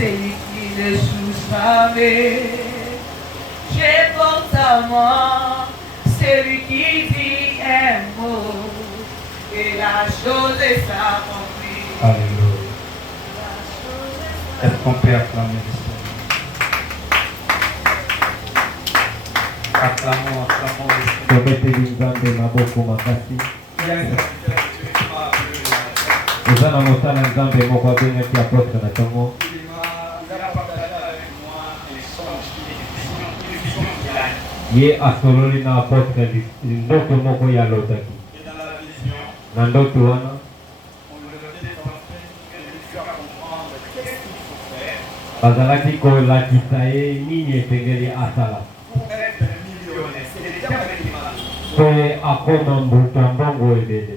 c'est lui qui ne joue jamais. J'ai pourtant, c'est lui qui dit un mot, et la chose est accomplie. Alléluia. Est-ce qu'on peut acclamer le Seigneur? Acclamons, acclamons le Seigneur. Eza na mosala nzambe moko abengaki apôtre na ntongo ye asololi na apôtre ndoto moko ya lotaki na ndoto wana bazalaki kolakisa ye nini esengeli asala po akoma mbuta mbongo ebele.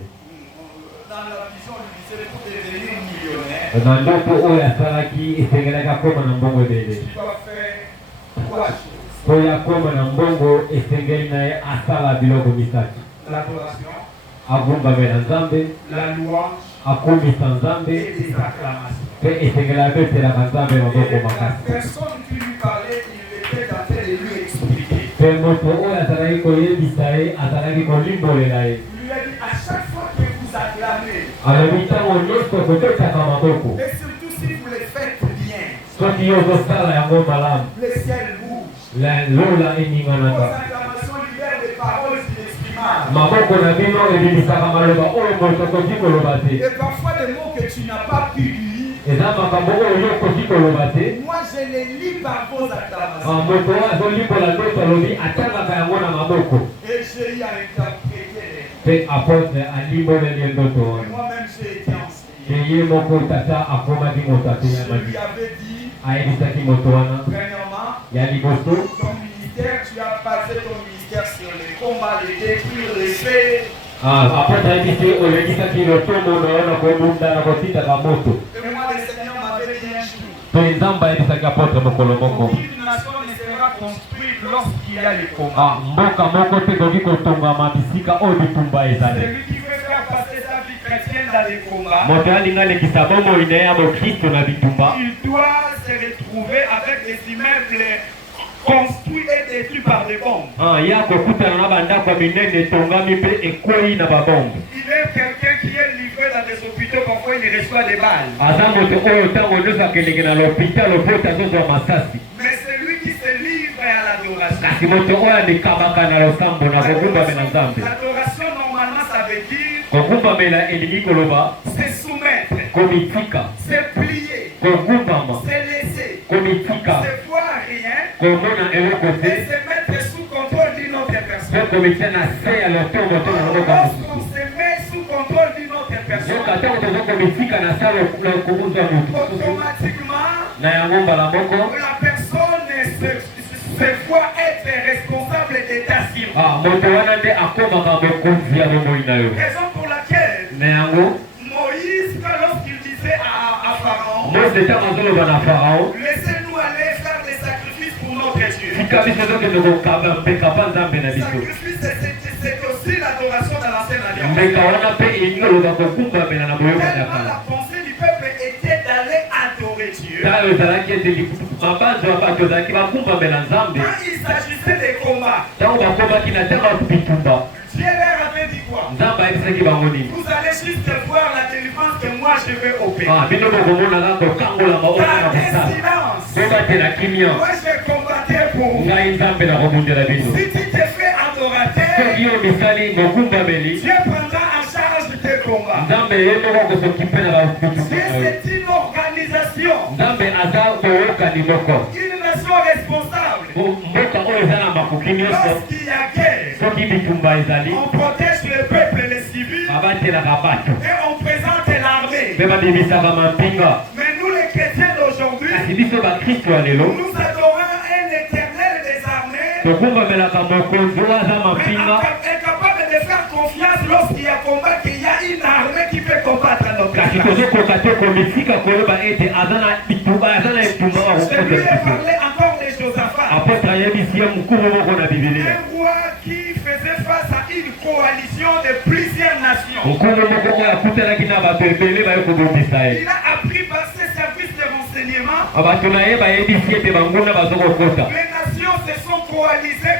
Na ndoto oyo asalaki esengelaki akoma na mbongo ebele. Po akoma na mbongo esengeli na ye asala biloko misatu: agumbamela Nzambe, akumisa Nzambe, pe esengeli abetelaka Nzambe maboko makasi. Pe moto oyo azalaki koyebisa ye azalaki kolimbolela ye. Alors, ntango nyonso kobetaka maboko. Et surtout si vous les faites bien. Soki yo ozosala yango malamu. Le ciel bouge. Lola eninganaka. Vos acclamations libèrent des paroles inexprimables. Maboko na bino ebimisaka maloba oyo moto okoki koloba te. Et parfois des mots que tu n'as pas pu lire. Eza makambo oyo yo okoki koloba te. Moi je les lis par vos acclamations. Moto oyo azolimbola ndoto alobi atangaka yango na maboko. Et j'ai eu à interpréter. Pe apôtre alimboleli ndoto wana. Moi-même j'ai été enseigné. Ye moko tata akomaki moto Je ateyamaki. lui avais dit, Ayebisaki moto wana premièrement, ya liboso. ton ministère, tu as basé ton ministère sur les combats, les détruire, les faits. Apôtre ayebisi oyebisaki lotomo na wana kobunda na kotindaka moto. Et moi le Seigneur m'avait dit un jour. To Nzambe ayebisaki apôtre mokolo moko. Une nation ne sera construite lorsqu'il y a les combats. Mboka moko te koki kotongama bisika oyo bitumba ezali. Celui qui veut faire passer sa vie chrétienne dans les combats, Moto alinga lekisa bomoi na ye ya bokristo na bitumba. il doit se retrouver avec des immeubles construits et détruits par des bombes. Ya kokutana na bandako ya minene etongami mpe ekwei na babombe. Il est quelqu'un qui est livré dans des hôpitaux, parfois il reçoit des balles. Aza moto oyo ntango nyonso akelenge na l'hôpital opoto azozwa masasi. Mais c'est lui qui se livre à l'adoration. Kasi moto oyo andikabaka na losambo na kogumbamela Nzambe. L'adoration normalement ça veut dire Kogumbamela elingi koloba se soumettre, komitika, se plier, kogumbama, se laisser, komitika, se voir rien komona eloko et te, se mettre sous contrôle d'une autre mpe personne. komita na se ya lotombo to na loboko ya Lorsqu'on mosusu. se met sous contrôle d'une autre personne, Yoka ntango tozokomitika na sa lokobuzwa motu mosusu automatiquement na yango mbala moko la personne se voit être responsable d'état civil. moto wana nde akomaka mokonzi ya bomoi na yo. Raison pour laquelle Na yango Moïse, lorsqu'il disait à Pharaon, Mose ntango azoloba na Farao, laissez-nous aller faire des sacrifices pour notre Dieu. tika biso tokende kopeka pa Nzambe na biso. Sacrifice, c'est aussi l'adoration dans l'ancienne alliance. Mbeka wana mpe elingi koloba kokumbamela na boyokani ya Tellement kala. la pensée du peuple était d'aller adorer Dieu. Talo ezalaki ete mabanzo ya bato ezalaki bakumbamela Nzambe. Quand il s'agissait des combats, Ntango bakomaki na ntango ya bitumba, Dieu leur avait dit quoi? Nzambe ayebisaki bango nini? Vous allez juste voir la délivrance que moi je vais opérer. Bino bokomonaka kokangolama oyo na Gardez kosala. silence. Bobatela kimia. Moi je vais combattre pour vous. Ngai Nzambe na kobundela bino. Si tu te fais adorateur, Soki yo misali mokumbameli, Dieu prendra en charge tes combats. Nzambe ye moko akosoki na bitumba Dieu na yo. c'est une organisation, Nzambe aza boyokani moko. une nation responsable. Mboka oyo eza na makoki nyonso. Lorsqu'il y a guerre, Soki bitumba ezali, on protège le peuple et les civils babatelaka bato. et on présente l'armée. Mpe babimisaka mampinga. Mais nous les chrétiens d'aujourd'hui, Kasi biso bakristo ya lelo, nous adorons un éternel des armées tokumbamelaka mokonzi oyo aza mais mampinga. incapable de faire confiance lorsqu'il y a combat, qu'il y a une armée qui peut combattre notre Kasi place. tozokoka te komisika koyeba ete aza na bitumba aza na etumba Je lui ai bakokoza. parlé encore de Josaphat, Apôtre ayebisi ye mokulu moko na bibilia. un roi qui faisait face à une coalition de plusieurs nations. Mokulu moko oyo akutanaki na bato ebele baye kobundisa ye. Il a appris par ses services de renseignement également, Abatunaye bayebisi ete banguna bazokokota. les nations se sont coalisées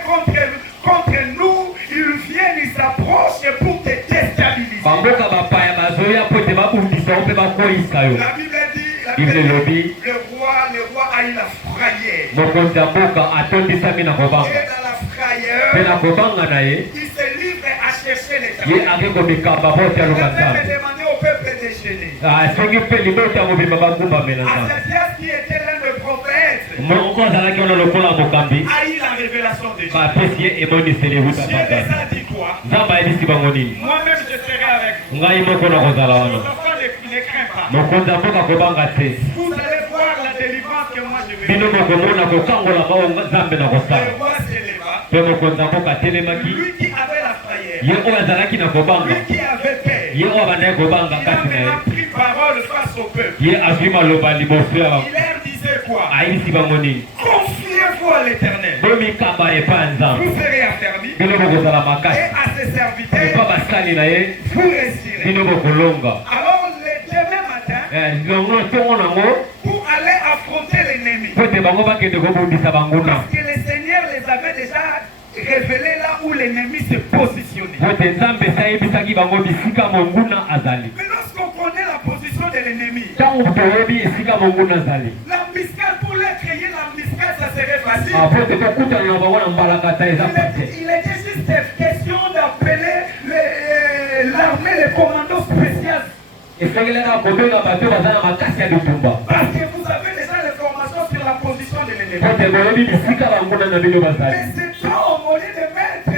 contre nous. Ils viennent, ils s'approchent pour te déstabiliser. Bamboka bapaya bazoya po ete babundisa mpe bakolisa yo. La Bible dit, Bible elobi le roi a eu la frayeur. mokonzi ya mboka atondisami na Et kobanga. dans la Mpe frayeur, na kobanga na ye, il se livre à chercher les ye terres. ake komikamba bote ya Il a luka même nzambe. demandé au peuple de gêner. Songi mpe libota ya mobimba bagumbamela nzambe. Azazias, qui était l'un des prophètes, Moko azalaki wana lokola mokambi, a eu la révélation de Dieu. bapesi ye emoniseli euta Dieu les patana. a dit quoi? Nzambe ayebisi bango nini? Moi-même, je serai avec vous. Ngai moko na kozala Vos wana. enfants ne craignent pas. Mokonzi ya mboka kobanga te. Vous allez voir la délivrance que moi je vais Bino faire. mokomona kokangola mao nzambe na Le kosala. roi s'éleva. Mpe mokonzi ya mboka atelemaki, Lui qui avait la frayeur, ye oyo azalaki na kobanga, lui qui avait peur, ye oyo abandaki kobanga il a kati na ye, maintenant pris parole face au peuple. ye azwi maloba liboso ya Il leur disait quoi? ayebisi bango nini? Confiez-vous à l'Éternel. bomikamba epa ya nzambe, Vous serez affermis bino bokozala et makasi, à ses epa serviteurs, basali na ye, vous réussirez. bino bokolonga. Alors, le demain matin, Longo ntongo nango, pour aller affronter l'ennemi, po ete bango bakende kobundisa banguna. parce que le Seigneur les avait déjà révélés là où l'ennemi se positionnait. Po ete nzambe esi ayebisaki bango bisika monguna azali. Mais lorsqu'on connaît la position de l'ennemi, Ntango toyebi esika monguna azali, l'embuscade, pour les créer l'embuscade, ça serait facile. po ete tokutana na bango na mbalakata eza pate. Il était juste question d'appeler l'armée, les commandos spéciaux. Esengelaka kobenga bato baza na makasi ya bitumba. Parce que vous avez déjà l'information sur la position de Po l'ennemi. ete boyebi bisika banguna na bino bazali. Mais c'est temps, au lieu de mettre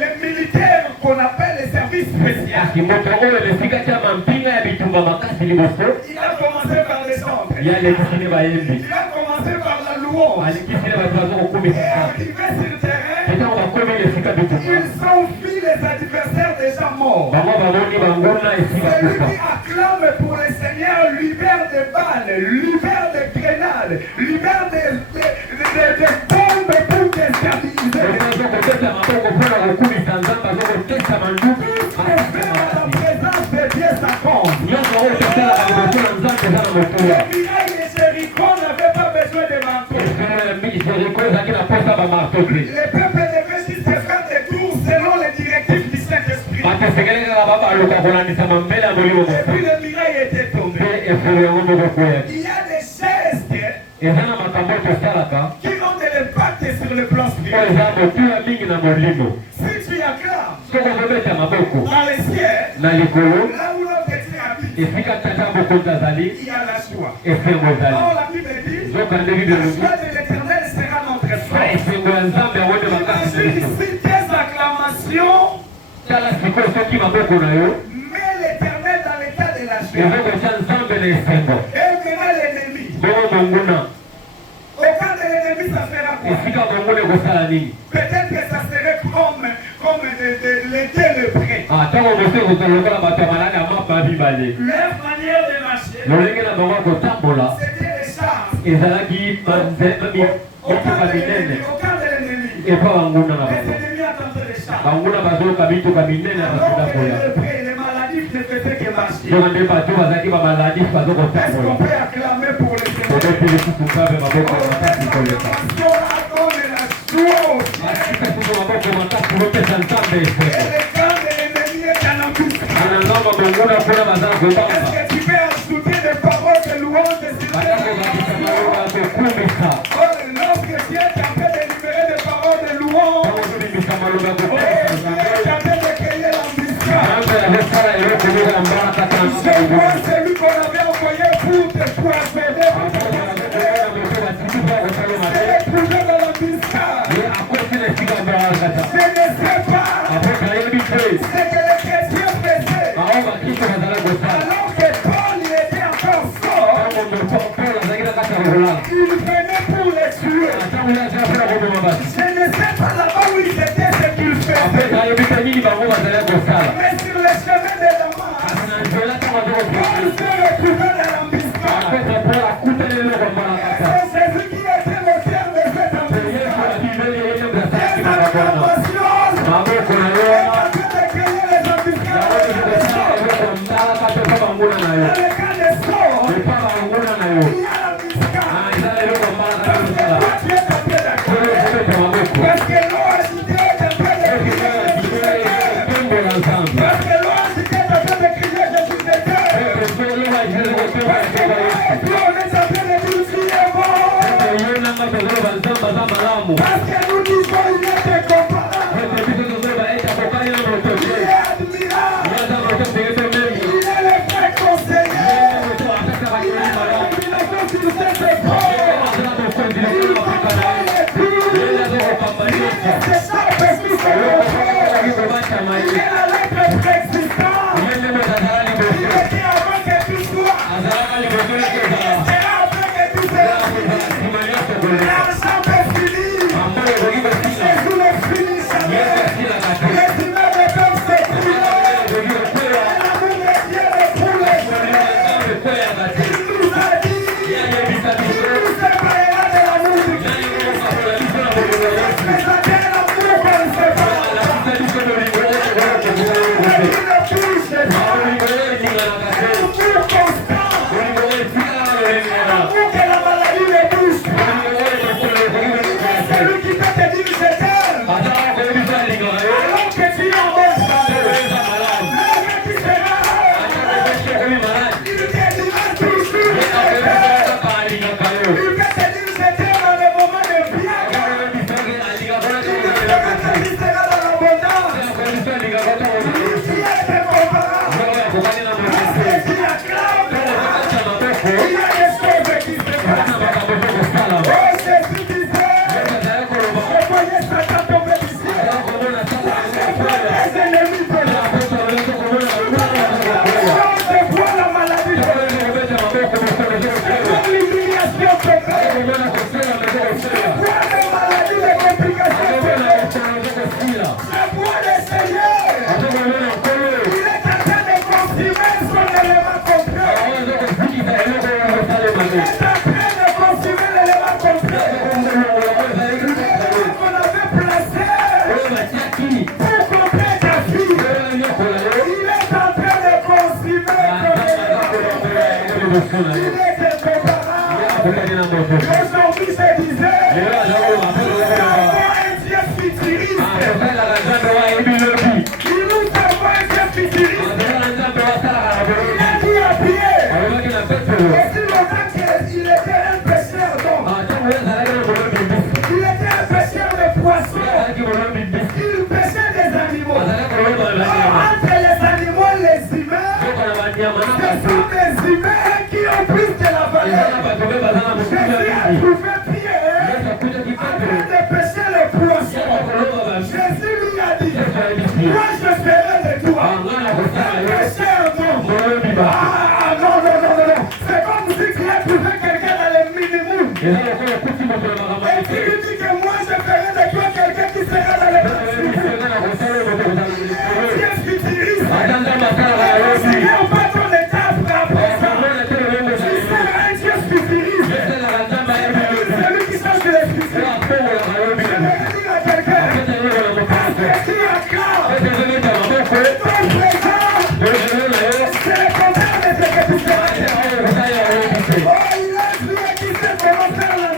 les militaires qu'on appelle les services spéciaux, Kasi moto oyo esika tia mampinga ya bitumba makasi liboso, il a commencé par les centres. ye alekisini bayembi. Il a commencé par la louange. Alekisini bato baza Et kokumisa nzambe. arrivé sur le terrain, Ntango bakomi na esika bitumba, ils ont vu les adversaires déjà morts. bango bamoni banguna esika Celui kufa. qui acclame pour le Seigneur libère des balles, libère des grenades, libère des bombes pour déstabiliser. Oyo azokotesa maboko mpona kokumisa nzambe, azokotesa manduki Faire à la présence de Dieu ça compte. nyonso oyo tosalaka liboso na nzambe eza na motuya. Les murailles de Jéricho n'avaient pas besoin de manteau. Jeriko ezalaki na posa bamarto te. Le peuple devait juste faire des tours selon les directives du Saint-Esprit. Bato esengeli kaka babaluka kolandisa mambele ya molimo Et puis mosusu. les murailles étaient Mpe tombées. efelo yango moko koyaki. Il y a des gestes Eza na makambo oyo tosalaka qui ont de l'impact sur le plan oyo spirituel. eza motuya mingi na molimo. Si tu acclames Soki ozobeta maboko dans les cieux, na likolo, là où l'autre Dieu habite, esika tata mokonzi azali, il y a la joie. esengo ezali. Or, la Bible dit, Nzokande la bibelobi, joie de l'Éternel sera notre na force. esengo ya nzambe yango nde makasi na Imagine biso. si tes acclamations Tala sikoyo soki maboko na yo met l'Éternel dans l'état de la joie. ezokotia nzambe na esengo, Et maintenant l'ennemi. bongo monguna, Au camp de l'ennemi, ça fera quoi? esika monguna ekosala nini? Peut-être que ça serait comme l'été le prêt. Ntango mosu ekozolokola bato ya malade ya mapa mibale. Leur manière de marcher, Lolenge na bango ya kotambola c'était les chars. ezalaki Au camp mituka de l'ennemi, minene au camp de l'ennemi. epa banguna na Les bango. ennemis attendaient les chars. Banguna bazoyoka mituka minene na Alors basoda que koya. les maladies ne faisaient que marcher. Nzoka nde bato bazalaki bamaladi Est-ce qu'on bazokotambola. peut acclamer pour le Seigneur? Tobeti lisusu nzambe maboko ya makasi koleka. Acclamation accorde la joie. Basika susu maboko makasi kopesa nzambe Et esengo. le camp de l'ennemi est en embuscade. Ana nzamba banguna mpona baza kobanga. Est-ce que tu peux ajouter des paroles de louange et de Bazakobakisa maloba ya kokumisa. lorsque Dieu est en train de libérer des paroles de louange, Ntango tobimisa maloba ya Dieu kokumisa est nzambe. en train de créer l'embuscade. Nzambe azosala eloko moko ya mbalakata na Je vois celui qu'on avait envoyé pour te poissonner, pour te trouver dans l'embuscade. Je ne sais pas ce que les chrétiens faisaient. Alors que Paul il était encore fort, il venait pour les tuer. Je ne sais pas là-bas où ils étaient, ce qu'ils faisaient. Mais sur le chemin de Damas, Paul s'est retrouvé dans l'embuscade. C'est Jésus qui était le cœur de cette embuscade. Cette acclamation est en train de créer les embuscades. Dans le cas des sorts, il y a Parce que nous disons il est incomparable. Il est admirable. Il est le vrai conseiller. Il est la combinaison sur cette épreuve. Il comprend les buts. Il est nécessaire parce qu'il se comprend. Il est la lettre préexistante. Il était avant que tu sois. Il restera après que tu seras fini. L'argent est fini. Jésus ne finit jamais. Les immeubles peuvent s'écrouler. L'amour de Dieu ne coule jamais. Il nous a dit, il nous séparera de l'amour du Christ. Il présentait l'amour qu'on ne sait pas. Il ne touche pas. L'amour constant. L'amour que la maladie ne touche pas. C'est lui qui peut te dire je t'aime. Alors que tu es en bonne santé. Même que tu seras malade. Il te dira toujours je t'aime. Il peut te dire je t'aime dans les moments de bien. Il te dira que tu seras dans l'abondance. Il qui est incomparable. Parce que tu acclames. Il y a des choses qui se passent. Oh Jésus disait, je voyais Satan tomber du ciel. Je vois les ennemis de la je vois la maladie de je vois l'humiliation totale. Je vois les maladies, les complications totales. Je vois le Seigneur. Il est en train de confirmer son élément contraire. Il est en train de confirmer l'élément contraire. L'élément qu'on avait placé pour compter ta fille. Il est en train de confirmer ton élément. Il est incomparable. Aujourd'hui, je disais, nous avons un Dieu futuriste. Il nous envoie un Dieu futuriste. Il a dit à Pierre, et si longtemps qu'il était un pêcheur d'hommes, il était un pêcheur de poissons, il pêchait des animaux. Or, entre les animaux, les humains, ce sont des humains qui ont plus de la valeur. Jésus a trouvé Pierre en train de pêcher les poissons. Jésus lui a dit, moi je ferai de toi un pêcheur d'hommes. Ah non, non, non, non, non. C'est comme si tu as trouvé quelqu'un dans le minimum. Et tu lui dis que moi je ferai de toi quelqu'un qui sera dans le maximum. Dieu futuriste. Le Seigneur va ton étape après ça. Tu seras un Dieu futuriste. Celui qui change de futur. Je vais dire à quelqu'un, parce que tu acclames ton présent, c'est le contraire de ce que tu fais. Oh, il a joué qui sait comment faire la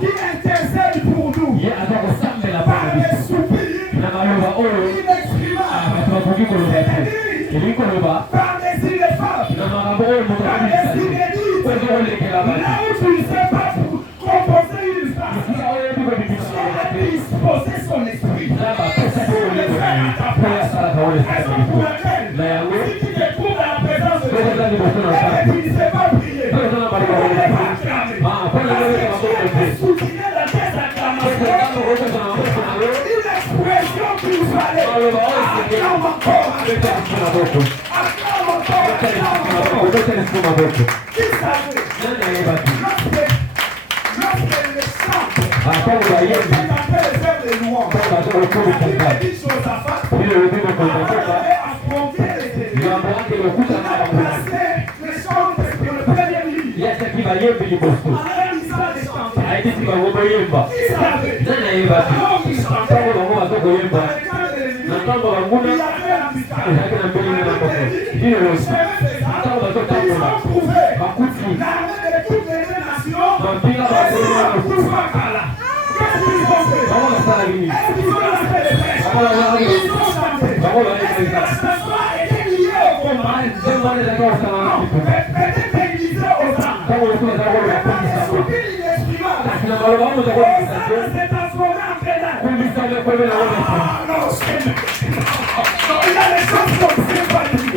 Qui intercède pour nous par les soupirs inexprimables, par des ineffables, par des inédites. Là où tu ne sais pas composer une phrase, tu as disposé son esprit pour le faire à ta place. Raison pour laquelle, si tu te trouves à la présence de Dieu et que tu ne sais pas prier, tu ne sais pas acclamer, soutenir dans tes acclamations, une expression qu'il fallait, acclame encore, qui savait, lorsque le chant était en train de faire des louanges, il a dit Josaphat, avait affronté les ennemis, il a placé les chants pour le premier livre, en réalisant les chants. Qui savait, alors il chantait, dans le cadre de l'église, il avait un mystère. Ils ont trouvé l'armée de toutes les nations et ils ont tous là. Qu'est-ce qu'ils ont fait? Est-ce qu'ils ont lancé les flèches? Ils ont chanté. Est-ce que la chanson a été liée au combat? Peut-être déguisée aux armes. Soupir inexprimable. S'est transformé en pédale. Non, c'est... Il a les choses comme c'est pas dit. Il y a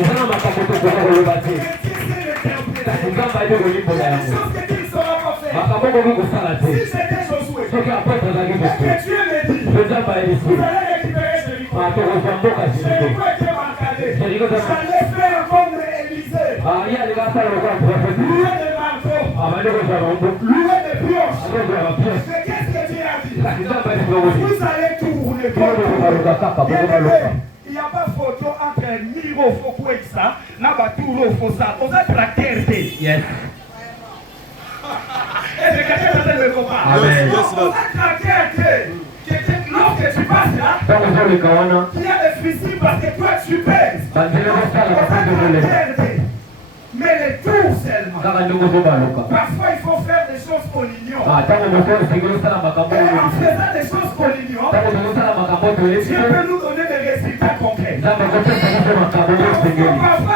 des choses que tu ne sauras pas faire. Si c'était Josué, et que Dieu me dit, vous allez récupérer Jéricho. Jéricho était barricadé. J'allais faire comme Élisée. Louer des marteaux. Louer des pioches. Mais qu'est-ce que Dieu a dit? Vous allez tourner. Il n'y a pas photo entre Miro Fokweksa, Nabaturo Fossa. On a tracté. Yes. Et c'est quelqu'un qui ne le pas. Amen. On a tracté. Lorsque tu passes là, il y a des fusibles parce que toi tu pèses. On a tracté. Mais les tours seulement. Parfois il faut faire des choses qu'on ignore. Et en faisant des choses qu'on ignore, Dieu peut nous donner des résultats concrets. Parfois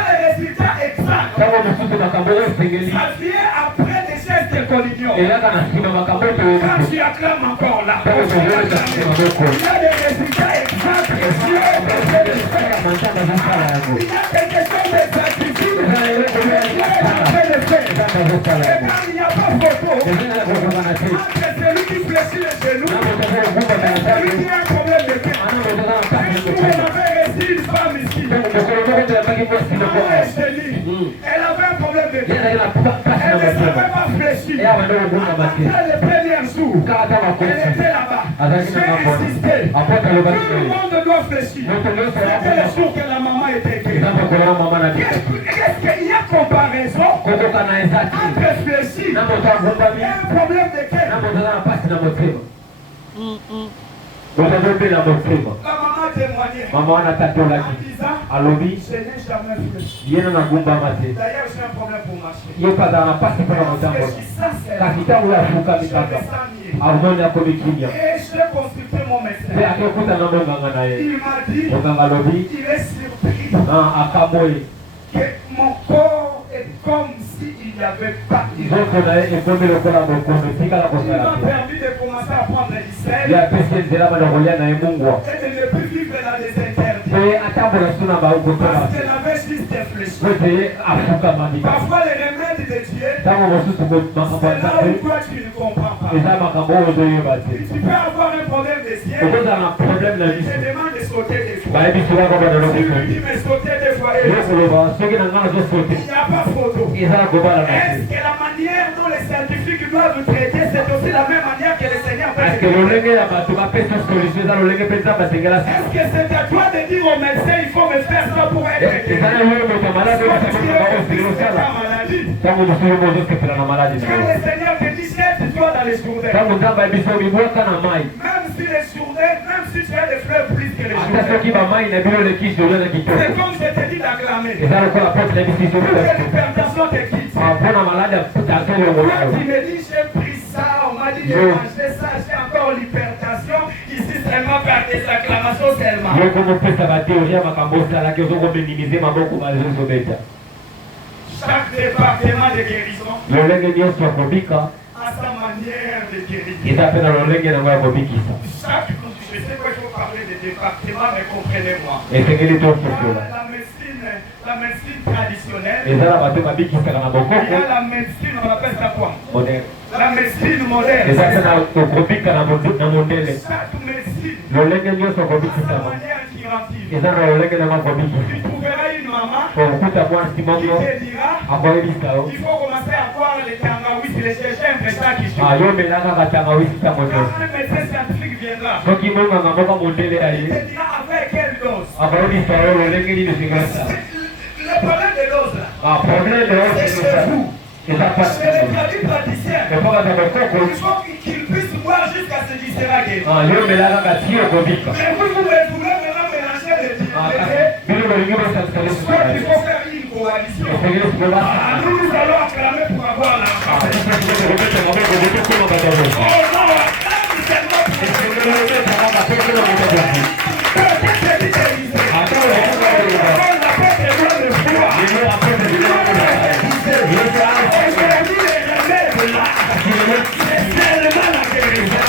les résultats exacts, ça vient après des gestes qu'on ignore. Quand tu acclames encore là, il y a des résultats exacts que Dieu est en train de faire. Il y a quelque chose d'exactitude. Et quand il n'y a pas photo, entre celui qui fléchit les genoux et celui qui a un problème de cœur. On avait reçu une femme ici. Elle avait un problème de cœur. Elle ne savait pas fléchir. Après le premier jour, elle était là-bas. J'ai insisté. Tout le monde doit fléchir. C'était le jour que la maman était guérie. Qu'est-ce qu'il y a comparaison entre fléchir et un problème de cœur? La maman témoignait en disant, je n'ai jamais fléchi. D'ailleurs, j'ai un problème pour marcher. Je fléchis sincèrement. Je descends mieux. Et je l'ai consulté mon médecin. C'est à quel coup t'as nommé Mangana? Il m'a dit, Mangana Lobi. il est surpris Ah, à Kamoy. que mon corps est comme s'il n'y avait pas Donc on a écouté le collaborateur, mais c'est qu'à la Il m'a constellation. permis de commencer à prendre les Il selles y a plus de la Manoria dans les Mungwa. et de ne plus vivre dans des interdits. Et à ta bonne suna ba ou Parce que j'avais juste réfléchi. vous êtes à Fouka Mandika. Parfois, les remèdes de Dieu, Dans mon sous c'est là où toi tu ne comprends pas. et ça m'a cambo au deux bâti. Tu peux avoir un problème de ciel. Pourquoi t'as un problème de Il vie? te demande de sauter des fois. Bah, et puis tu vas voir dans le Tu lui monde. dis, mais sauter des fois. Yo pour le bas, ceux qui n'ont pas de Il sauter. n'y a pas photo. Ils ont go ba la Est-ce que la manière dont les scientifiques doivent vous traiter, c'est aussi la même manière que le Seigneur va Parce te que le traiter? lenge ya bato ba pesa solution za le lenge pesa ba tengela. Est-ce que c'est à toi de dire au médecin, il faut me faire ça pour être Et guéri? ça yo mo ta malade Toi, ba tu ta es ba au o fils silo de ta sala. maladie. Tangu musulu mo zo ke na malade. Quand le Seigneur te dit, jette-toi dans les jourdains. Tangu ndamba biso bi bwa kana mai. Même si les jourdains, même si tu as des fleurs plus que les Ata jourdains. soki ba mai na bilo le kiso na kitoko. C'est comme je te dis d'acclamer. Et ça le quoi porte la biso. Pour que l'hypertension te quitte. Ah bona malade ta to le mo. Toi qui me dis, j'ai pris ça, on m'a dit de manger ça, j'ai encore l'hypertension. Ici seulement par des acclamations seulement. Yo como pesa ba teoria makambo sala ke zo ko minimiser maboko ba zo so beta. Chaque département de guérison Le lenge ni so ko bika. a sa manière de guérir. Et ça fait dans le lenge na ba ko bikisa. Chaque, je sais pas, il faut parler de département, mais comprenez-moi. Et c'est que les to Il y foto a là. la médecine traditionnelle. Et ça la bato ba bikisa na Il y bokoko. a la médecine, on appelle ça quoi? Moderne. La médecine Et moderne. ça fait na ko bika na mondele. Chaque médecine Le lenge ni so ko a bikisa. sa manière qui rentre. Et ça na le lenge na ma ko bikisa. Tu trouveras une maman Pour kuta kwa qui simongo. te dira Akoye bisao. il faut commencer à voir les tangaouis, les chercher un médecin qui Ah yo melanga ka tanga wisi sa Quand moto. un médecin scientifique viendra, Soki monga ngamoka mondele il aye. te dira avec quelle dose. Akoye bisao le lenge ni sigasa. Le problème de dose là, Ah problème de c'est chez vous. Et ça passe. Chez les praticiens, Mais pas dans le il coco. faut qu'ils puissent boire jusqu'à ce qu'il sera guéri. Ah yo melanga ka tio ko bika. Mais vous voulez maintenant mélanger les deux. Ah bilo le lenge sa Soit il skale. faut faire une coalition. Et c'est que c'est là. Ah, nous allons acclamer pour avoir l'argent. Ah c'est que je vais te montrer que je te comment va Oh faire. non, acclame seulement pour Et c'est que je vais te montrer comment va faire. peut-être c'est digérisé. Attends, On l'appelle des lois de foi. je vais après te dire. Aujourd'hui, les remèdes là, c'est seulement la guérison.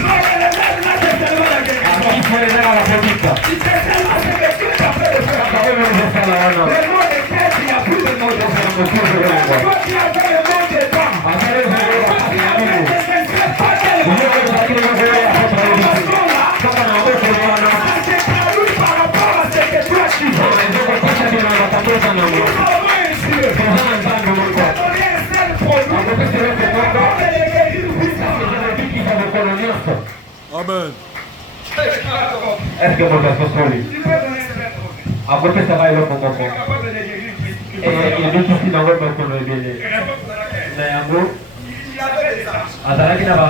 Non, les remèdes là, c'est seulement la guérison. Il faut les faire à la politique. C'est seulement ce que Dieu t'a fait de faire. Le nom de Christ, il n'y a plus de nom de Dieu. Toi qui avais le nom de Dieu, toi qui avais des insectes, pas quel nom. Ça s'est traduit par rapport à ce que toi tu veux. Nous avons un Dieu. Donner un seul produit. Et les guérir puissants. Amen. Est-ce que vous êtes consolé? Tu peux donner un seul produit. Après que ça va être pour Tu es moi. capable de les guérir puissants. Et il est ici dans votre maison de bébé. Raison pour laquelle Mais en gros, il avait des arches. azalaki na ba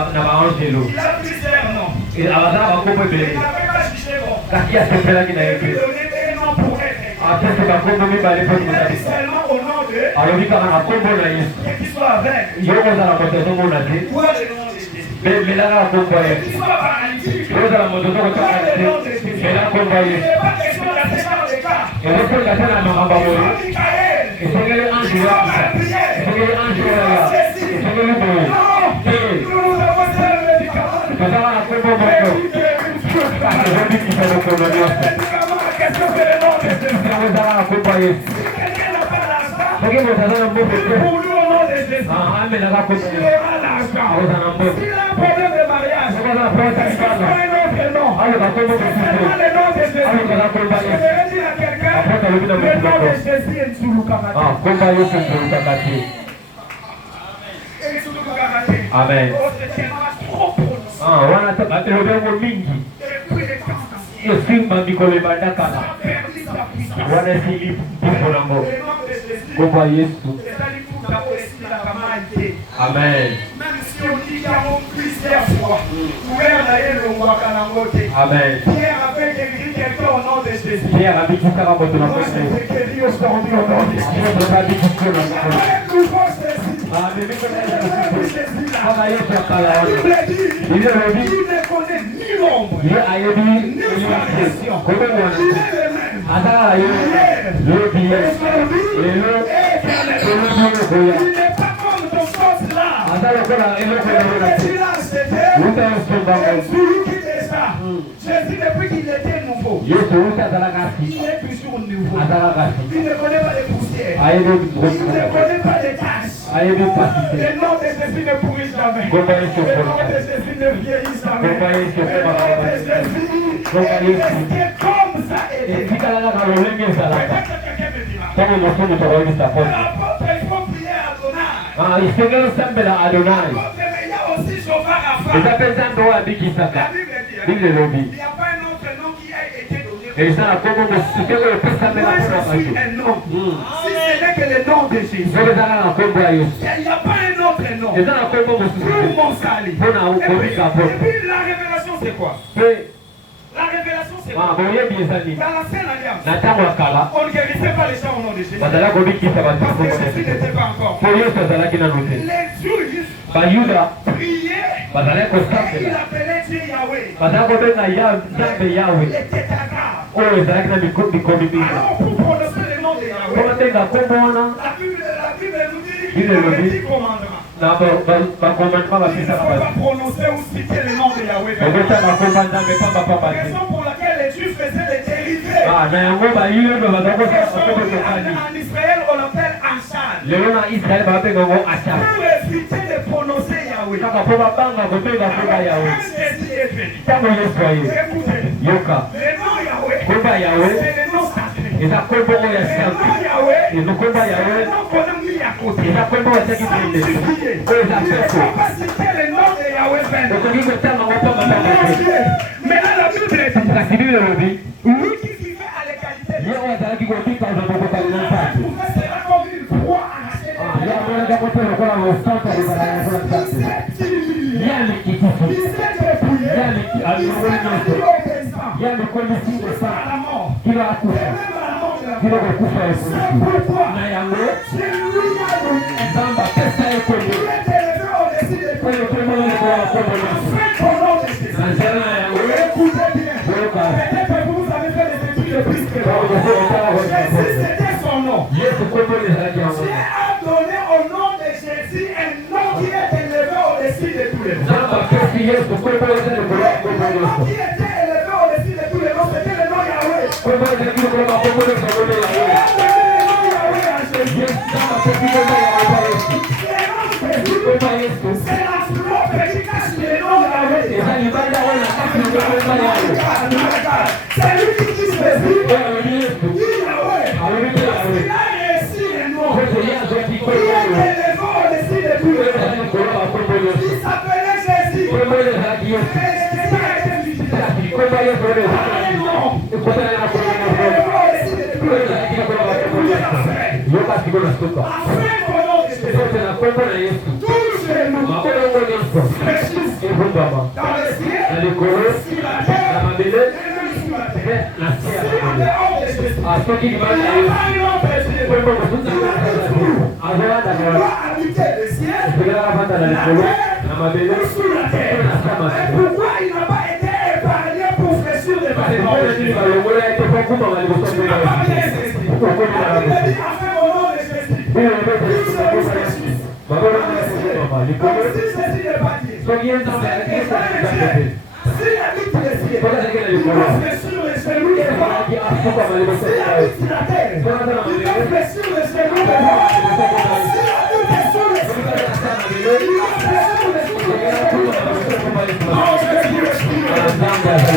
ange lo. Il a plusieurs noms. Et abazala ba kombo Il ebele. n'avait pas cherché bon. Kasi asepelaki na Il ye lui mpe. donnait un nom pour être. Apesi bakombo mibale mpo Il a dit kosabisa. seulement au nom de alobi kaka na kombo na yesu. qu'il soit aveugle. Yo kozala moto ezomona te. Quoi le nom de Jésus? Melaka na kombo ya Qu'il yesu. soit paralytique. Yo ozala moto ozokotaka te. Mela kombo ya Il yesu. n'est pas question d'aller dans les cas. ezokola te na makambo Il boye. faut Michael. esengeli ange ya esengeli ange oya esengeli boye. te Nous avons fait le médicament. tozala na kombo moko kasi ezobikisa mokolo nyonso. Qu'est-ce que le nom de Jésus? Yango ezala na kombo ya yesu. Si quelqu'un n'a pas l'argent, soki moto aza na mboko te pour lui au nom de Jésus. amelaka kombo Il ya yesu. aura l'argent. akoza na mboko. S'il a un problème de mariage, soki aza na problème ya c'est libala un autre nom. aloba kombo C'est mosusu seulement le nom de Jésus. alobaka kombo ya Je yesu. vais dire à quelqu'un, Après, t'as levé la main le nom sur de le Jésus est Nzulu Kamate. kombo ya yesu ezolukaka te. Nzulu Kamate. amen. Oh, c'est tellement trop prononcé. wana elobi yango mingi Depuis les temps anciens, esimba mikolo ebanda kala ça a perdu sa puissance. wana esili mpuko nango Le nom de Jésus, kombo ya yesu. c'est à dire pour d'abord ici la camarade. amen. Même si on dit qu'il y a plusieurs fois, ouvert d'ailleurs le Mwakanamote. amen. Pierre avait guéri quelqu'un au nom de Jésus. pierre abikisaka moto na Moi, moto je t'ai guéri aujourd'hui au nom de Jésus. asoka abikisi na Il y a moto. pas un nouveau Jésus. amemi Il y a pas un Jésus là. kaka yesu akala La wana Bible dit, Bible elobi il ne connaît ni l'ombre, ye ayebi ni variation. Il est le même. azala yo lobi Aujourd'hui, lelo éternellement. Il n'est pas comme ton chose-là. azala kola eloko Le eloko silence était. uta yosomba Et celui qui était ça. Jésus, depuis qu'il était nouveau, yesu uta azala kasi il est toujours nouveau. azala kasi Il ne connaît pas les poussières. ayebi Il ne connaît pas les tâches. ayebi pasite Le nom de Jésus ne pourrit jamais. Gomba yesu Le nom kola de Jésus ne vieillit jamais. Gomba yesu Le nom kola de Jésus est resté comme ça était. etikala kaka lolenge ezalaka Peut-être que quelqu'un me dira. ntango mosusu tokoyebisa pote L'apôtre, il faut prier à Adonai. isengeli osambela adonai L'apôtre, mais il y a aussi Jehovah Rapha. eza mpe nzambe oyo abikisaka La Bible dit, bible elobi il n'y a pas un autre nom qui a été donné. eza na nkombo mosusu oyo epesamela Moi, mpona je suis bato un nom. Si ce n'est que le nom de Jésus, soki ezala na nkombo ya yesu il n'y a pas un autre nom. eza na nkombo mosusu Pour mon salut. mpona kobika Et poto puis la révélation, c'est quoi? mpe La révélation, c'est quoi? boyebi eza nini Dans l'ancienne alliance, na ntango ya kala on ne guérissait pas les gens au nom de Jésus. bazala kobikisa bato Parce que nkombo na Jésus Yesu. n'était pas encore. po yesu azalaki nano te Les Juifs bayuda priaient bazalaki et ils kosambela appelaient Dieu Yahweh. bazala kobenga nzambe yawe Les tétagraphes. oyo ezalaki na bikomi mingi Alors, pour prononcer le nom de po Yahweh, babenga nkombo wana la Bible nous dit Bible dans nous les dit. 10 commandements. na bakomandema Il ne bapesaka faut bato pas prononcer ou citer le nom de Yahweh. okotanga nkombo nzambe pambapamba te Raison pour laquelle les Juifs faisaient des dérivés. na yango bayuda bazala kosala makombo tokani En Israël, on l'appelle Anshad. lelo na israele babenga yango asaf Pour éviter de prononcer Yahweh. kaka po babanga kobenga nkombo yawe Quand Jésus est venu, ntango yesu aye écoutez, yoka le nom Yahweh, nkombo ya yawe c'est le nom sacré. eza nkombo oyo ya Le siansi nom Yahweh, ezo nkombo ya c'est yawe le nom qu'on a mis à côté. eza nkombo batiaki pende Sanctifié. oyo eza Il ne peso faut pas citer le nom de Yahweh vain. okoki kotanga ngo pambapamba te Maintenant, la Bible dit, kasi bible elobi lui qui vivait à l'égalité de ye oyo azalaki kobika ozabokokani na mpasi pouvait sera comme une croix arrachée. ye amonaka kote lokola mosantu akozala lokola Il mpasi s'est humilié. ye alikitisi Il s'est dépouillé. ye Il alikoli s'est nyonso rendu obéissant. ye alikolisi À kosala la mort. kilo Et akufa même à la mort de la kilo croix. kokufa C'est ekolisu pourquoi na yango c'est lui à lui. nzambe apesa ye Il kombo est élevé au-dessus de tout. oyo komona lokola kombo nyonso Faites au nom de Jésus. na nzela na yango Écoutez bien. boyoka Peut-être que vous avez fait des études de plus que moi. Jésus, c'était son nom. yesu kombo ezalaki yango Dieu a donné au nom de Jésus un nom qui est élevé au-dessus de tous les noms. nzambe apesi yesu kombo eza likolo ya kombo Le nom nyonso qui était élevé au-dessus de tous les noms, c'était le nom Yahweh. kombo ezalaki likolo ya kombo nyonso kombo Il yawe a donné le nom Yahweh à Jésus. yesu nzambe apesi kombo yawe pa yesu Le nom Jésus, kombo ya yesu c'est la fleur qui cache le nom Yahweh. eza libanda oyo na kati ya kombo yawe C'est lui qui dit Jésus. oyo alobi yesu Dit Yahweh. alobi te yawe Il a reçu le nom. kote ye azwaki Il kombo est yawe élevé au-dessus de tous oyo les ezali noms. likolo ya kombo nyonso Il s'appelait Jésus. kombo oyo ezalaki yesu Et Jésus a été visité. kombo ya yesu oyo Par un nom. ekotana na kombo Il est nyonso élevé au-dessus de tous oyo les ezalaki likolo ya kombo noms. nyonso yoka sikoyo na suka Afin qu'au nom de Jésus, kote na kombo na yesu tous les noms makolo yango nyonso fléchissent ebumbama dans le ciel, na likolo sur la na terre, mabele et même sur la mpe terre. na se ya Si en mabele dehors de Jésus, soki il n'y a libanda pas ya yesu un nom précieux. kombo mosusu azolanda Il doit habiter le ciel, epekelaka vanda na likolo na mabele et sur la mpe terre. na se ya Et mabele pourquoi il n'a pas été épargné pour fléchir les bâtiments de Jésus? balongola ete po kumama liboso Il n'a pas bien saisi. Il dit, afin au nom de Jésus, comme si Jésus n'est pas Dieu. soki ye nzambe C'est pas un Dieu. S'il habite le ciel, il doit fléchir le genou des rois. azalaki asukama liboso S'il ya ye habite la terre, il doit fléchir le genou des rois. S'il habite sur le ciel, il doit fléchir le genou des rois. Non, je vais dire le Esprit de Dieu. Il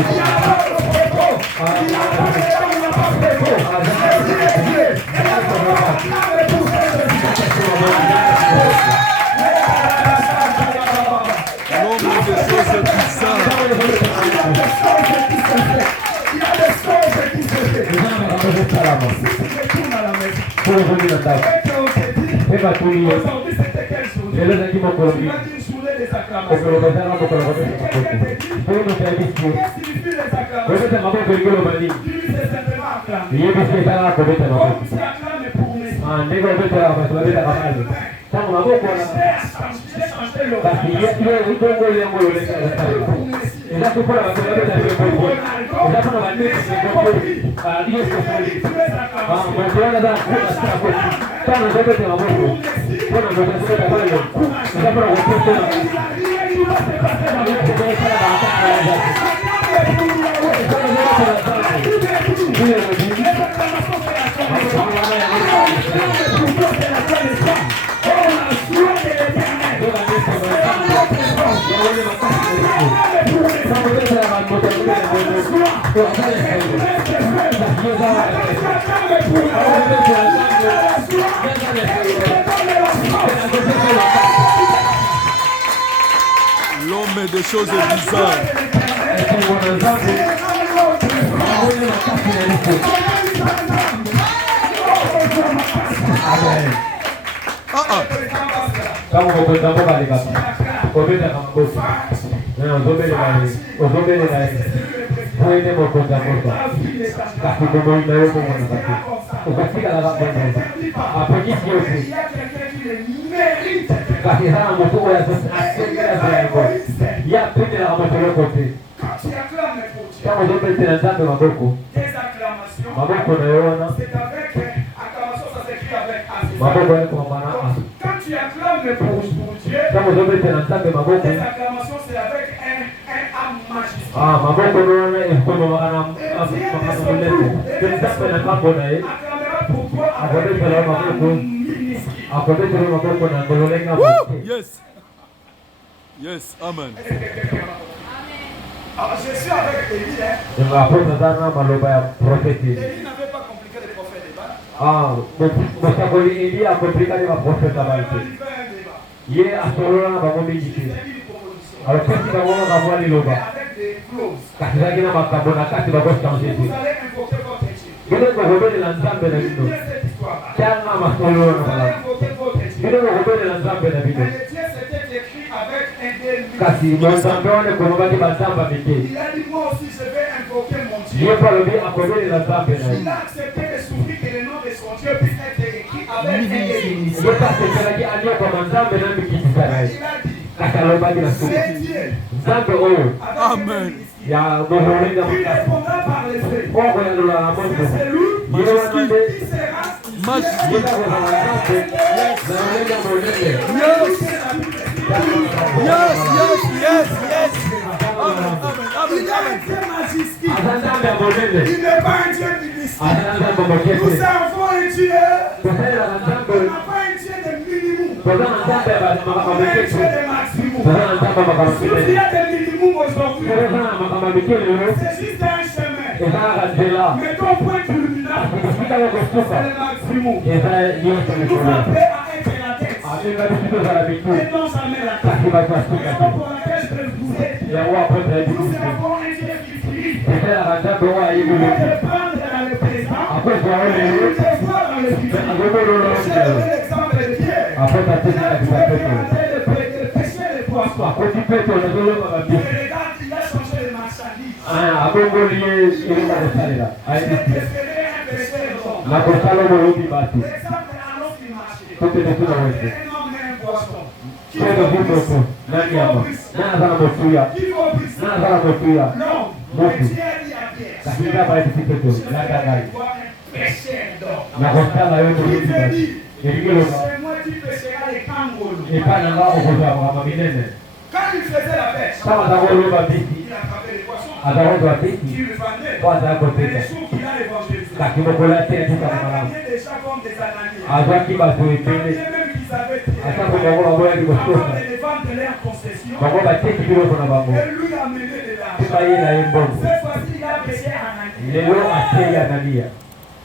n'y a pas de propos. Il n'y a pas de temps, il n'y a pas de propos. Jésus est Dieu. Et la parole acclame pour Jésus. Nombre de choses puissantes. Il y a des choses qui se font. Si tu retournes à la maison, et qu'on te dit, aujourd'hui c'était quelle journée? Tu vas dire une journée des acclamations. Qu'est-ce qui signifie les acclamations? Tu dis c'est simplement acclamer. Comme tu acclames pour mes j'ai changé l'ordre. L'homme des choses bizarres. Yes. Yes, amen. Alors, je suis avec Élie. Élie n'avait pas compliqué les prophètes des Baal. Élie a compliqué les prophètes de Baal. Il est à Solona, va me méditer. Alors, qu'est-ce qu'il va voir les lobas? Avec des clauses. Quand il a dit que ma cabane a cassé, va changer. Vous allez invoquer votre Dieu. Vous allez revenir dans l'ensemble de la vie. Cette histoire-là. Vous allez invoquer votre Dieu. revenir dans l'ensemble de la vie. Mais le Dieu s'était écrit avec un délai. Kasi mwanzambone kunoba kibazamba bike. Il a dit moi aussi je vais invoquer mon Dieu. Dieu par le bien accordé la zambe na. Il a accepté de souffrir que le nom de son Dieu puisse être écrit avec un délai. Dieu a accepté qui alio kwa manzambe na bikisa na. Il a dit Akaloba kila siku. c'est Dieu. Zambe oyo. Amen. Ya boholenga Qui mukasi. répondra par les faits. Oko ya lola na mondo. C'est lui Dieu wanade. qui sera Majesté. Dieu kwa manzambe. Na olenga molele. Yes. Amen. il a été magistrat. Azanzambe ya molele. Il n'est pas un Dieu ministre. Azanzambe Nous mokete. avons un Dieu. Kusela On azanzambe. n'a pas un Dieu de minimum. Kwa azanzambe ya On a un Dieu makamamekete. de maximum. Kwa azanzambe S'il makamamekete. y a des minimums aujourd'hui, Kwa makamamekete leo. c'est juste un chemin. Ezala nzela. Mais ton point culminant, Kufika ya kustuka. c'est le maximum. Ezala yote Nous mikono. appelons à être la tête. Atenga vitu za bitu. Et non jamais la tête. Kasi batu C'est asuka. pour laquelle je vais vous dire. Ya wa pote ya bitu. Nous avons un Dieu qui prie. Ezala kanjabo wa Il yibu. va te prendre dans le présent. Après kwa Et wale. il te voit dans le futur. Agobolo J'ai donné l'exemple de Pierre. Après ta Il tete a ya trouvé bitu. qu'il avait le péché et le poisson. Akoti peto na zolo Et mababi. regarde, il a changé de marchandise. Abongolie ilima kusalira. Il a préféré un péché et l'homme. Na kosalo molobi batu. L'exemple à l'homme qui marchait. Kote de tuna wese. Un homme et un poisson. Qui Kote vumoko. Nani yama. Na azala motuya. Qui va briser? Na azala motuya. Non. Mais Dieu a dit à Pierre. Kasika ba eti peto. Je La vais dagai. voir un péché d'homme. Na kosala yo Il molobi te batu. dit, Elikelo. c'est moi qui pécherai les kangourous. Epana nga okozwa kama minene. Quand il faisait la pêche, Kama zakoloba bisi. il attrapait les poissons. Atakozwa bisi. Il le vendait. Kwanza Et akoteka. les jours qu'il a évangélisé. Kaki mokola te Il etuka a malamu. gagné déjà comme des ananias. Azwaki bato Quand ebele. bien même qu'ils avaient tiré Ata kobango baboya avant likososa. de les vendre leur concession, Bango bateki biloko na bango. et lui a mené de l'argent. Mpe baye na ye mbongo. Cette fois-ci, il a péché Ananias. Lelo ateyi Anania.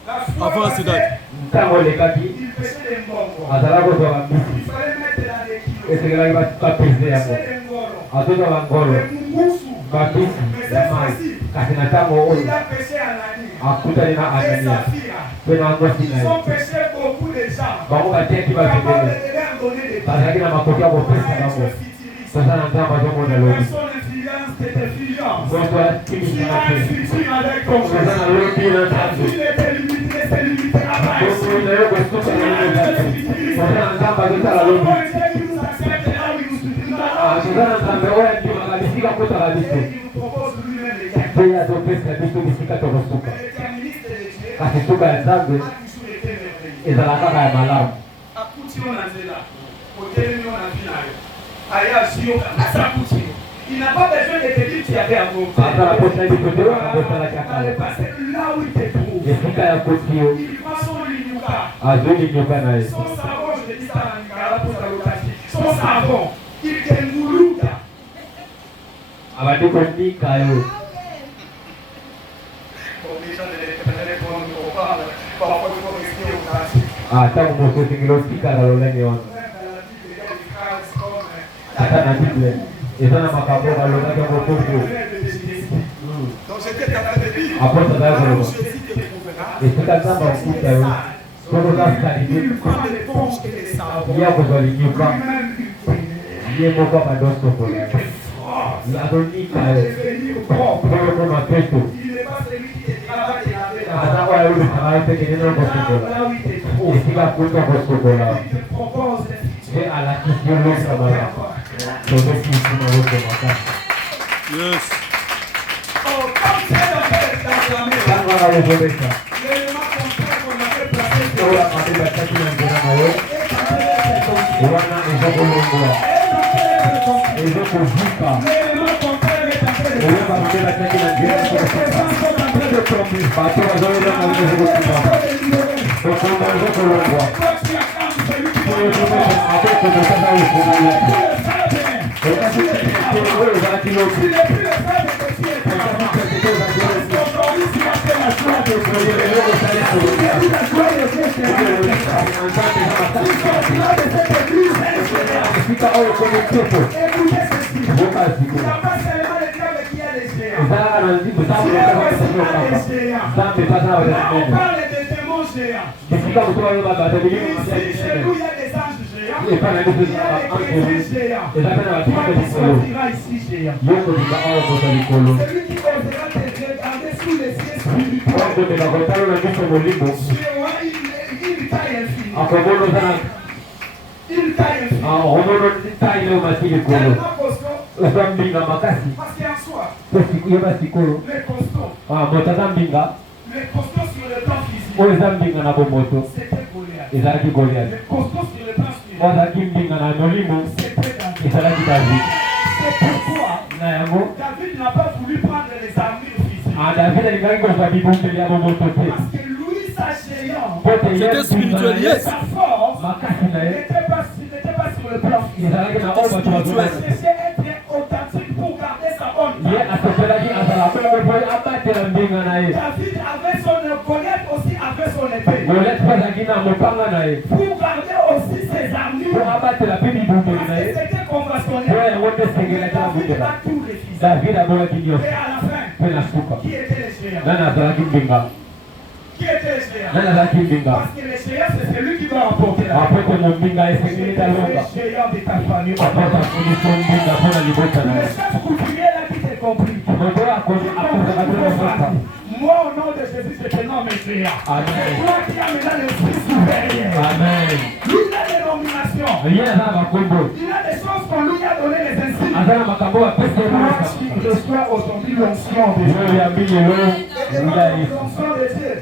La fois Avant passée, Sidat. Ntango elekaki il péchait des mbongo. azala kozwa bambisi. Il fallait mettre dans les kilos. Esekelaki bapese yango. Péché des ngolo. azozwa bangolo Les mungusu. babisi Mais cette mai. fois-ci, Kasi na ntango il oyo a péché Ananias. akutani na Et Anania. Saphira. Mpe na ngosi na Ils ye. ont péché beaucoup de gens. Bango batiaki Capable bapesele. de leur donner des Bazalaki na makoki ya kopesa Pas bango. être futuriste. Toza na nzambe azomona lobi. Personne influence tes influences. moto Tu atimisaka as un te. futur avec ton Toza na Jésus. lobi na Ta nzambe. vie était limitée, c'est limité à bas ici. Bongo na yo kosuka na yo zate. Toza na nzambe azosala lobi. Dieu qui nous accepte là où il nous supprime. Toza na nzambe oyo andimaka bisika Esika kota la biso. Et il nous propose lui-même les gains. Pe ya topesa biso bisika tokosuka. Mais le terministe de Dieu Kasi suka ya Nzambe a toujours été merveilleux. ezala kaka ya malamu. Akuti on a nzela. Otelemi on a finayo. Aya sio kasa akuti. Il n'a pas besoin de te dire qu'il y avait un bon Ata la posa biso te wana kosala kaka. parce que là où il te trouve, Esika ya kotio il prend son lignouka. azuli nyoka na ye. Son savon, je te dis ça en lingala pour ta location. Son savon, il te moulouta. Abandiko nika yo. Obligé de répondre au parle. Parfois, il faut rester au classique. Tangu mokosi ngilosika na lolenge wana. Ata na Bible. Eza na makambo balobaki yango tokyo. Donc j'étais en train de dire, Apôtre là Nzambe. où Jésus te trouvera, Esika Nzambe akuta yo. Soko zasalide. il prend l'éponge et les savons. Ye akozwali nyoka. Lui-même, Ye moko abadosokola. Azonika il yo. est devenu propre. Okoma peto. Il n'est pas celui qui te dira va te laver la Ata oyo ayebisaka ye peke nde nakosokola. là où il te trouve. Esika kuta kosokola. Il te propose des Pe alakisi yo losa malamu. Tozokisi maboko makasi. Yes. Oh, comme c'est en fait d'acclamer. Tango akalozobeta. L'élément contraire qu'on avait placé sur Oyo amabe bataki na nzela na yo. Wana ezokolongwa. Ezokozuka. l'élément contraire est en train de Oyo amabe bataki na nzela na yo. Bato bazoyela na yo ezokokima. Okonga ezokolongwa. Oyo ezomesa maboko mokasa okoma yaki. Okasi tekete oyo ezalaki lobi. Esika oyo komi mpepo. Boka sikoyo. Ezalaka na nzimbo Nzambe epasa na batesimene. Esika moto oyo babata bilimo epa na biso eza mpe na batima likolo. Yo kobima awa kota likolo. Oyo komeka kotalo na biso molimo. Akomona oza na omona ntai leo mati likolo. Oza mbinga makasi. Yeba sikoyo. Moto aza mbinga. Oyo eza mbinga na bomoto. Ezalaki Goliath. Oyo azalaki mbinga na molimo. Ezalaki David. Na yango David n'a pas voulu prendre les armures physiques. David alingaki kozwa bibombeli ya bomoto te. Parce que lui, sa géant, C'était spirituel, yes. sa force, makasi na ye n'était pas sur le plan physique. ezalaki na oyo bato bazomona Il cherchait à être authentique pour garder sa bonne ye place. asepelaki azala bongo mpo abatela mbinga na ye. David avait son Goliath aussi avait son épée. Goliath mpe azalaki na mopanga na ye Pour garder aussi ses mpo armures. abatela mpe bibombeli Parce na que ye c'était mpo conventionnel. yango nde esengelaki na David bundela. a tout refusé. David amonaki Et nyonso à la fin, mpe na suka qui était le géant? nani azalaki mbinga Qui était le géant? nani azalaki mbinga Parce que le géant, c'est celui qui doit remporter la apete mombinga esengeli talonga le géant de ta famille. apota afuniso mbinga mpo na libota na Le ye chef coutumier là qui t'est compris. moto oyo akozaka te mosaka. Moi, au nom de Jésus, je te nomme géant. Amen. Toi qui as maintenant l'esprit supérieur. Amen. Lui, il a des nominations. ye aza na bakombo Il a des choses qu'on lui a donné les insignes. aza na makambo bapesi ye Moi, mosaka qui reçois aujourd'hui l'onction de Dieu. oyo yambi lelo Et devant ya yesu l'onction de Dieu.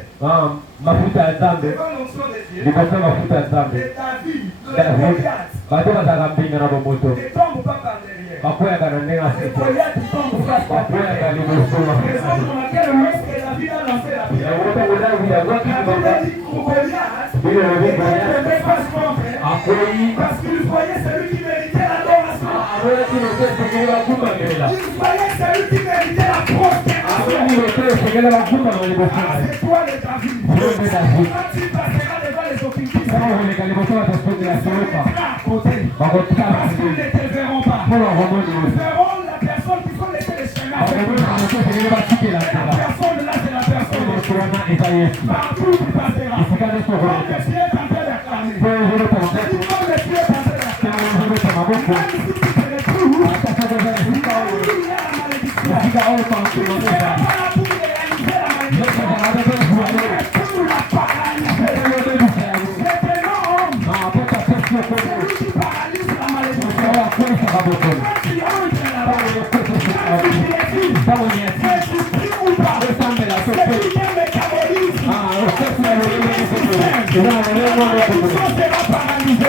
mafuta ya nzambe Devant l'onction de Dieu. liboso ya mafuta ya nzambe Et David, le David Goliath, bato bazalaka mbinga na bomoto ne tombe pas par derrière. bakweyaka na ndenge Le asete Goliath tombe face à bakweyaka terre. liboso Raison pour laquelle lorsque David a lancé la pierre, yango ntango david azwaki David libanga a dit au Goliath, bino lobi et Goliath il ne face contre. akoyi Parce qu'il voyait celui qui méritait l'adoration. amonaki lote esengeli bakumbamela Il voyait celui qui méritait la prostitution. amoni lote esengeli bakumbama liboso na ye C'est toi le David. yo nde david Quand tu passeras devant les occultistes, ntango koleka liboso bataspote ya soloka tu seras à côté. bakotala Parce qu'ils ne te verront pas. mpo bakomoni Ils verront la personne qui faut laisser les chemins. bakomoni moto esengeli batikela La nzela personne là, c'est la personne. moto wana eza yesu Partout tu passeras. esika nyonso Quand okoleka le ciel est en train d'acclamer. mpo ozolota Et maboko quand le ciel est en train d'acclamer. ntango ozolota maboko Même si tu te retrouves, ata soki oza na esika oyo il y a la malédiction. esika oyo Tu ne pankelo seras eza pas là pour réaliser la malédiction. yosakaka te mpe zuwa Mais pour la paralyser. yobebisa yango C'est un homme. apota pesi okomo Celui qui paralyse la malédiction. oyo akwesaka bokono Quand tu entres là-bas, oyo opesa sera paralysé.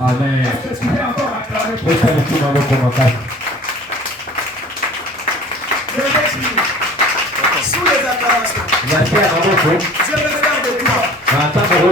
Amen. Sous les acclamations, Dieu me faire de toi un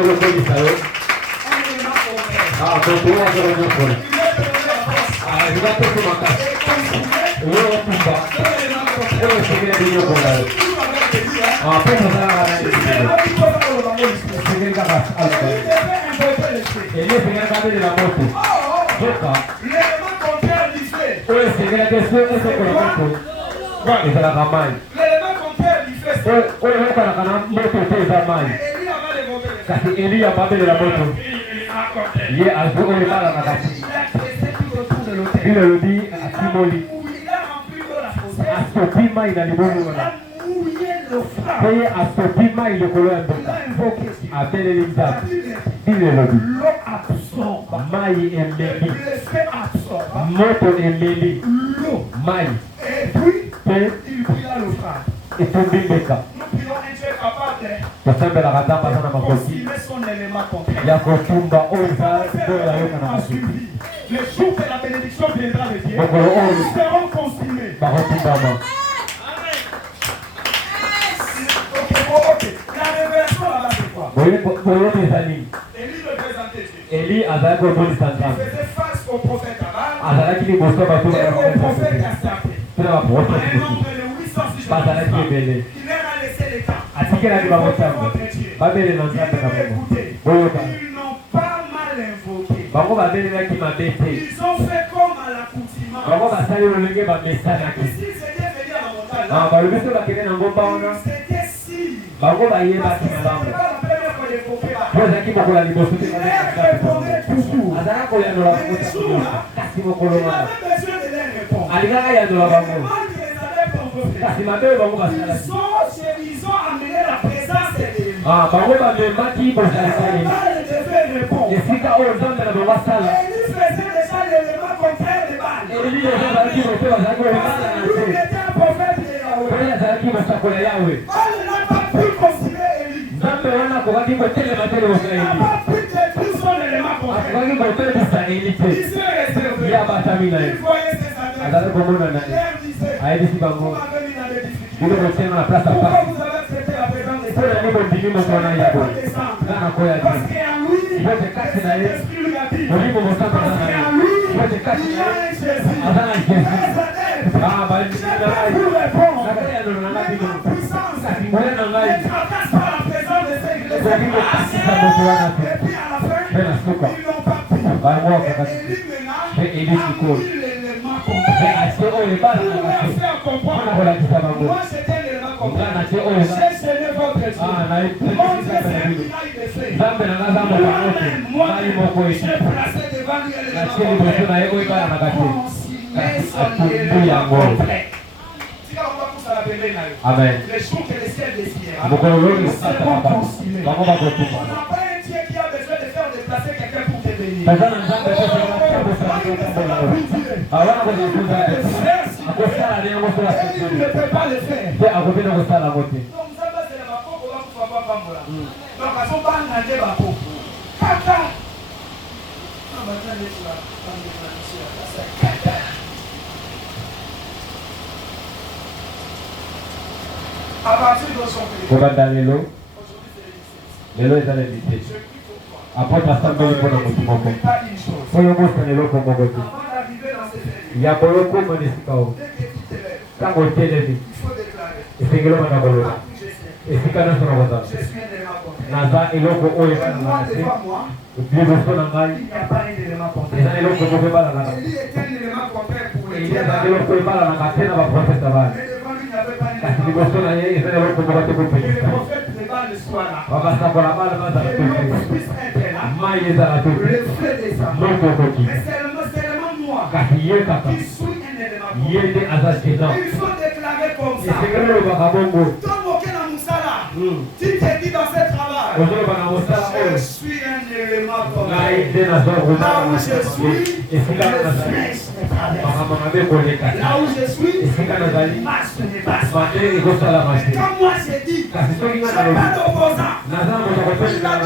élément les jours que la bénédiction viendra de Dieu seront consumés. Ok. La révélation là-bas, c'est quoi? Élie le présentait Dieu. Il faisait face au prophète Abal et au prophète Asapé. Un nombre de 800 si je ne me trompe pas. Il leur a laissé les temps. Écoutez, ils n'ont pas mal invoqué. Ils ont fait comme à l'accoutumance. S'ils étaient venus à la montagne, c'était si. Parce que c'était pas la première fois d'évoquer la parole. Il répondait toujours. Mais ce jour-là, il avait besoin de les répondre. Ils ont amené la présence de Dieu. Il devait répondre. Et il faisait déjà l'élément contraire de Baal. Lui était un prophète de Yahweh. Baal n'a pas pu considérer Élie. Il n'a pas pu détruire son élément contraire. Il s'est réservé. Il voyait ses amis. Il leur disait, vous m'avez mis dans des difficultés. Pourquoi vous avez accepté la présence de Dieu? Parce qu'en lui, l'Esprit lui a dit, parce qu'en lui, il y a un Jésus. Pour répondre, même en puissance, ne tracasse pas la présence de cette église. Et puis à la fin, ils n'ont pas pu. Et Élie maintenant a mis l'élément contraire. Pour leur faire comprendre, moi j'étais l'élément contraire. J'ai gêné votre Dieu. Mon Dieu, c'est un miracle de fait. Moi-même, j'ai placé des lakini liboso na ye oyo ebalanaka te kasi atumbu yango. Amen. mokolo oyo esatalaka bango bakotuma baza na nzambe awana kozakuza te akosala ne yango sola te akobina kosala yango te. kobanda lelo eza na lite apôtre asambeli mpona motu moko oyo mosana eloko moko te ya kolokoma na esika oyo ntango otelemi esengeli obanda koloba esika nyonso na kozala naza eloko oyo ebalalaka te liboso na ngai eza eloko moko ebalalaka eza eloko ebalalaka te na baprofete bana kasi liboso na ye eza eloko moko te kopekisa bakasakola bana bazala te mai ezala te moko okoki kasi ye kaka ye nde aza géant esengeli olobaka bongo ozolobaka mosala oyo ngai nde nazwa romana esika nazali makambo mabe koleka esika nazali mate ekosalama te kasi soki nga nalobi naza na moto kotelemela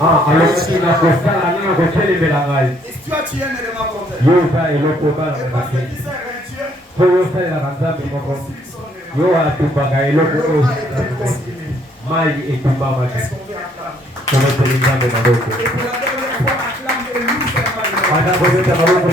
alobaki nakosala nde nakotelemela ngai yo oza eloko obalaka te po yo osalelaka nzambe moko yo atumbaka eloko oyo mai etumbama te toloteli nzambe maboko ata kobeta maboko